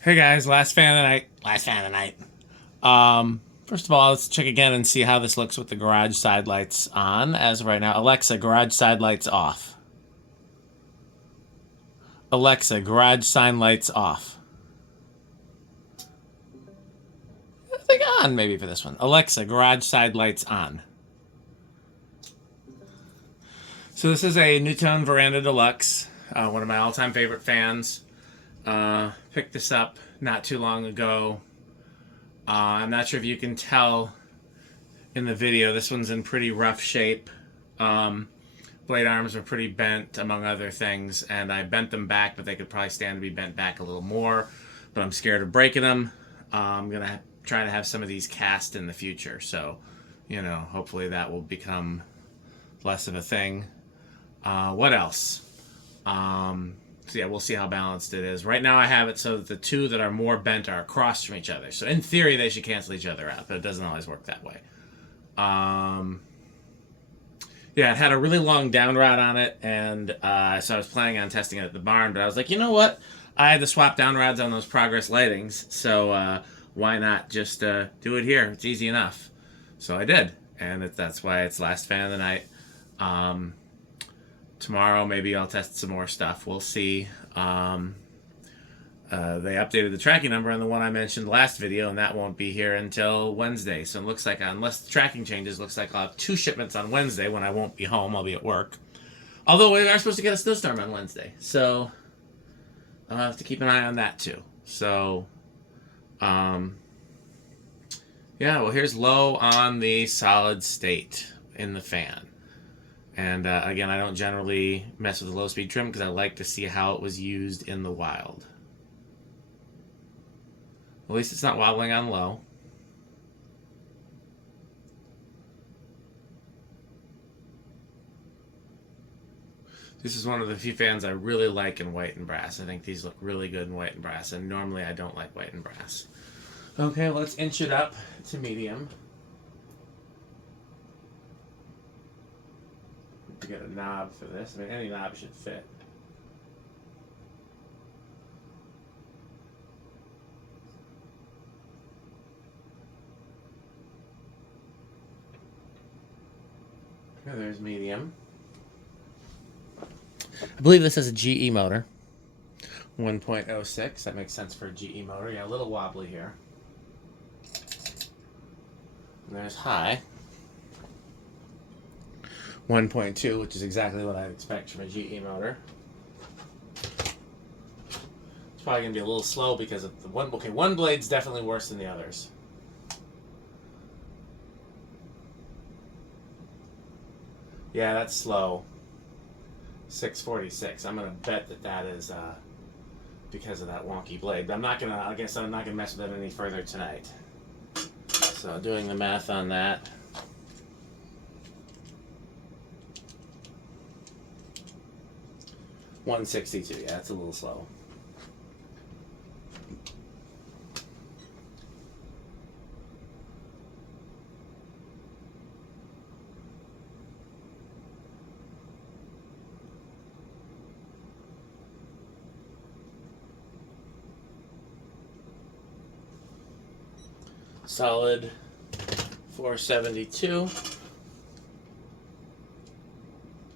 Hey guys, last fan of the night. Last fan of the night. First of all, let's check again and see how this looks with the garage side lights on. As of right now, Alexa, garage side lights off. Alexa, garage sign lights off. I think on maybe for this one. Alexa, garage side lights on. So this is a Nutone Verandah Deluxe, one of my all-time favorite fans. Picked this up not too long ago. I'm not sure if you can tell in the video. This one's in pretty rough shape. Blade arms are pretty bent, among other things, and I bent them back, but they could probably stand to be bent back a little more. But I'm scared of breaking them. I'm gonna try to have some of these cast in the future, so hopefully that will become less of a thing. What else? So yeah, we'll see how balanced it is. Right now I have it so that the two that are more bent are across from each other. So in theory they should cancel each other out, but it doesn't always work that way. Yeah, it had a really long down rod on it, and so I was planning on testing it at the barn, but I was like, you know what? I had to swap down rods on those Progress lightings, so why not just do it here? It's easy enough. So I did, and that's why it's last fan of the night. Tomorrow maybe I'll test some more stuff. We'll see. They updated the tracking number on the one I mentioned last video, and that won't be here until Wednesday. So it looks like, unless the tracking changes, looks like I'll have 2 shipments on Wednesday when I won't be home. I'll be at work. Although we are supposed to get a snowstorm on Wednesday, so I'll have to keep an eye on that too. So, yeah, well, here's low on the solid state in the fan. And again, I don't generally mess with the low speed trim because I like to see how it was used in the wild. At least it's not wobbling on low. This is one of the few fans I really like in white and brass. I think these look really good in white and brass, and normally I don't like white and brass. Okay, let's inch it up to medium. Get a knob for this. I mean, any knob should fit. Okay, there's medium. I believe this is a GE motor. 1.06. That makes sense for a GE motor. Yeah, a little wobbly here. And there's high. 1.2, which is exactly what I'd expect from a GE motor. It's probably going to be a little slow because of the one. Okay, one blade's definitely worse than the others. Yeah, that's slow. 646. I'm going to bet that is because of that wonky blade. But I guess I'm not going to mess with it any further tonight. So doing the math on that. $162. Yeah, it's a little slow. Solid 472.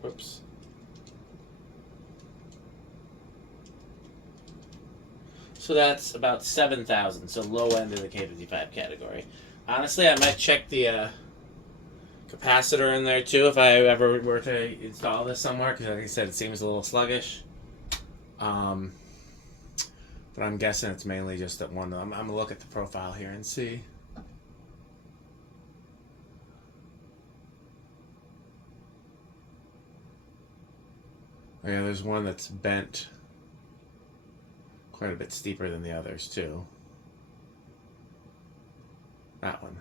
Whoops. So that's about 7,000. So low end of the K55 category. Honestly, I might check the capacitor in there too if I ever were to install this somewhere, because like I said, it seems a little sluggish. But I'm guessing it's mainly just that one. I'm gonna look at the profile here and see. Yeah, there's one that's bent quite a bit steeper than the others too. That one.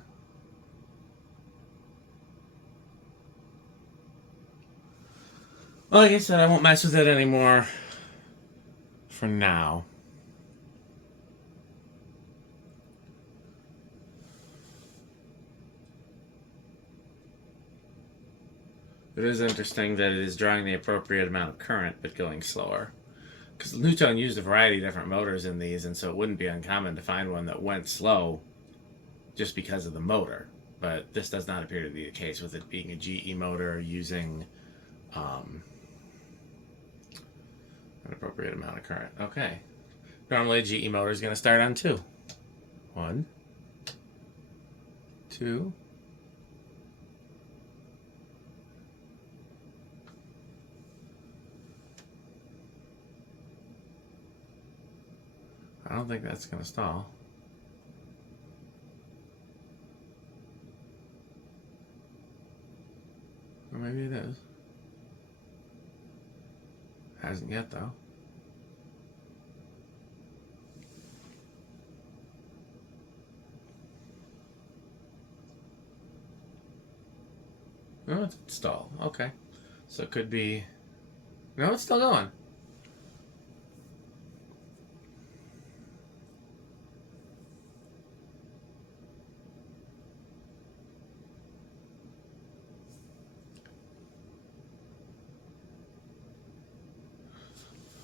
Well, like I said, I won't mess with it anymore for now. It is interesting that it is drawing the appropriate amount of current but going slower, because Nutone used a variety of different motors in these, and so it wouldn't be uncommon to find one that went slow just because of the motor. But this does not appear to be the case, with it being a GE motor using an appropriate amount of current. Okay. Normally a GE motor is going to start on 2. 1, 2. I don't think that's going to stall. Or maybe it is. Hasn't yet, though. Oh, it's stalled. Okay. So it could be... No, it's still going.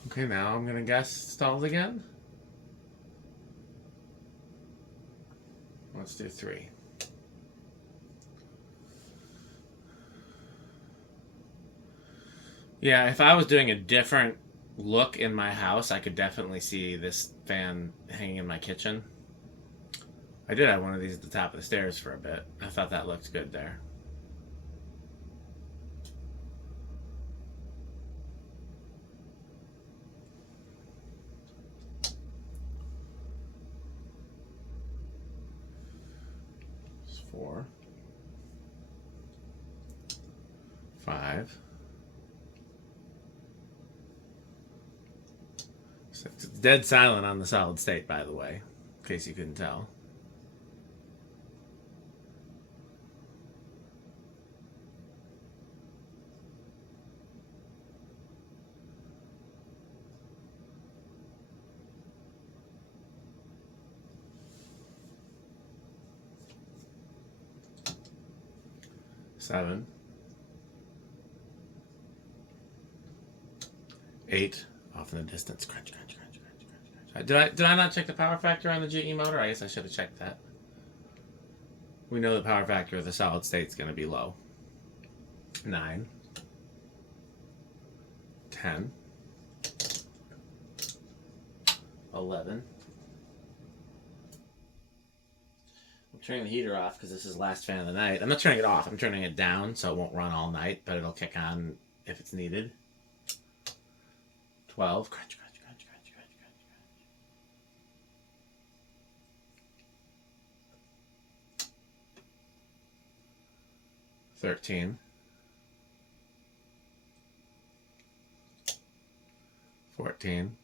Okay, now I'm going to guess stalled again. Let's do 3. Yeah, if I was doing a different look in my house, I could definitely see this fan hanging in my kitchen. I did have one of these at the top of the stairs for a bit. I thought that looked good there. It's 4, 5. It's dead silent on the solid state, by the way, in case you couldn't tell. Seven, 8, off in the distance. Crunch, crunch, crunch, crunch, crunch, crunch. Did I not check the power factor on the GE motor? I guess I should have checked that. We know the power factor of the solid state is going to be low. 9, 10, 11. I'm turning the heater off because this is the last fan of the night. I'm not turning it off. I'm turning it down so it won't run all night, but it'll kick on if it's needed. 12. Crunch, crunch, crunch, crunch, crunch, crunch, crunch. 13. 14.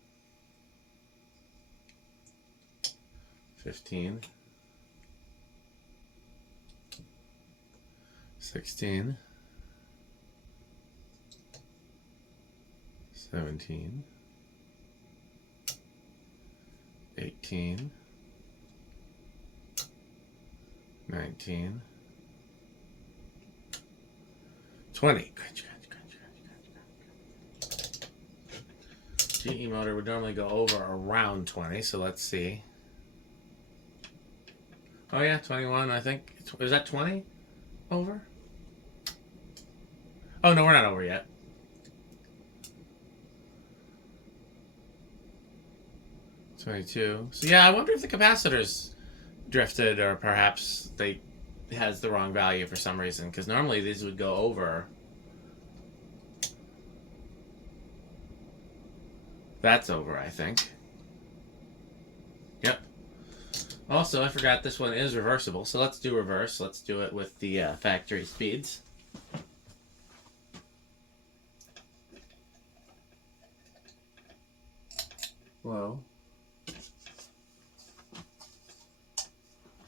15. 16. 17. 18. 19. 20. GE motor would normally go over around 20, so let's see. Oh yeah, 21, I think. Is that 20 over? Oh no, we're not over yet. 22. So yeah, I wonder if the capacitors drifted, or perhaps they has the wrong value for some reason, because normally these would go over. That's over, I think. Yep. Also, I forgot this one is reversible, so let's do reverse. Let's do it with the factory speeds. Low.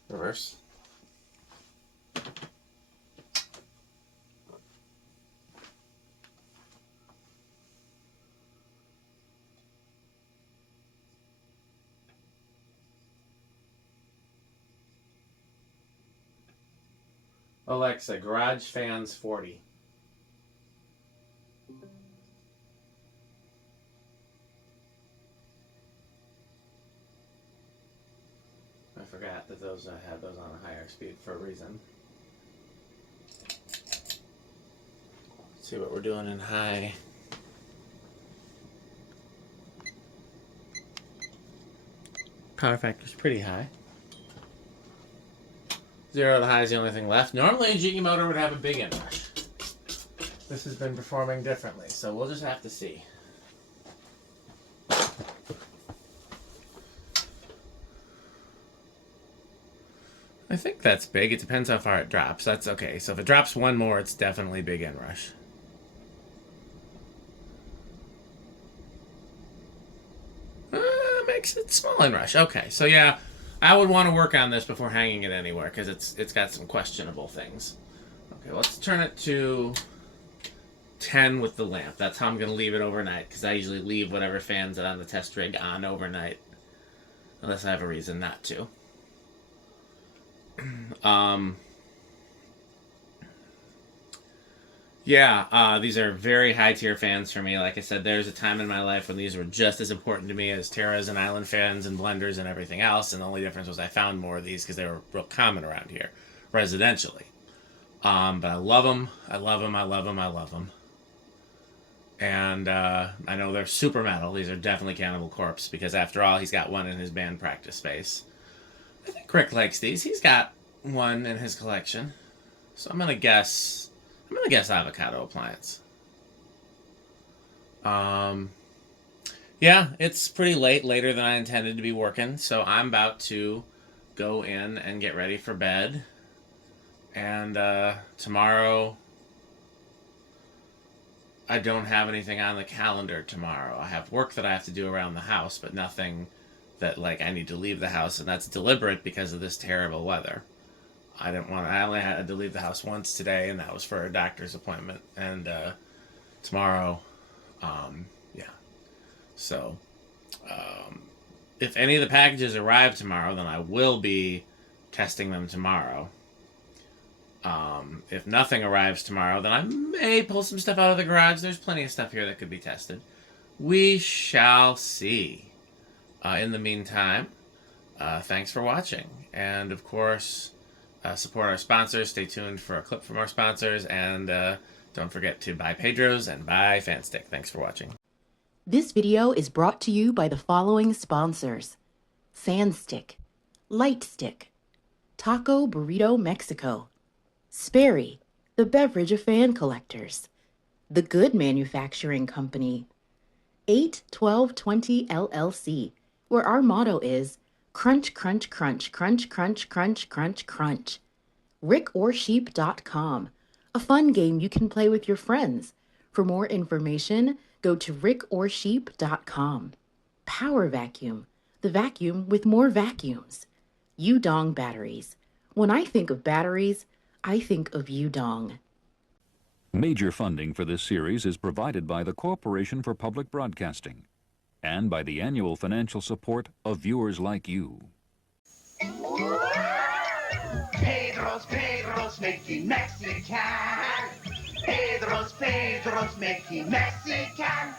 Reverse. Alexa, garage fans 40. I forgot that those had those on a higher speed for a reason. Let's see what we're doing in high. Power factor's pretty high. 0 to high is the only thing left. Normally a GE motor would have a big inrush. This has been performing differently, so we'll just have to see. I think that's big. It depends how far it drops. That's okay. So if it drops one more, it's definitely big inrush. Makes it small inrush. Okay, so yeah, I would want to work on this before hanging it anywhere because it's got some questionable things. Okay, let's turn it to 10 with the lamp. That's how I'm going to leave it overnight because I usually leave whatever fans are on the test rig on overnight unless I have a reason not to. Yeah, these are very high tier fans for me. Like I said, there's a time in my life when these were just as important to me as Terras and Island fans and blenders and everything else. And the only difference was I found more of these because they were real common around here, residentially. But I love them. I love them. I love them. I love them. And I know they're super metal. These are definitely Cannibal Corpse because after all, he's got one in his band practice space. I think Rick likes these. He's got one in his collection. So I'm going to guess avocado appliance. Yeah, it's pretty late, later than I intended to be working, so I'm about to go in and get ready for bed. And tomorrow, I don't have anything on the calendar tomorrow. I have work that I have to do around the house, but nothing that, like, I need to leave the house, and that's deliberate because of this terrible weather. I only had to leave the house once today, and that was for a doctor's appointment. And tomorrow, yeah. So, if any of the packages arrive tomorrow, then I will be testing them tomorrow. If nothing arrives tomorrow, then I may pull some stuff out of the garage. There's plenty of stuff here that could be tested. We shall see. In the meantime, thanks for watching. And, of course, support our sponsors. Stay tuned for a clip from our sponsors. And don't forget to buy Pedro's and buy Fanstick. Thanks for watching. This video is brought to you by the following sponsors: Sandstick, Lightstick, Taco Burrito Mexico, Sperry, the beverage of fan collectors, The Good Manufacturing Company, 81220 LLC, where our motto is crunch, crunch, crunch, crunch, crunch, crunch, crunch, crunch. rickorsheep.com, a fun game you can play with your friends. For more information, go to rickorsheep.com. Power Vacuum, the vacuum with more vacuums. Udong Batteries. When I think of batteries, I think of Udong. Major funding for this series is provided by the Corporation for Public Broadcasting and by the annual financial support of viewers like you. Pedro's making Mexican. Pedro's making Mexican.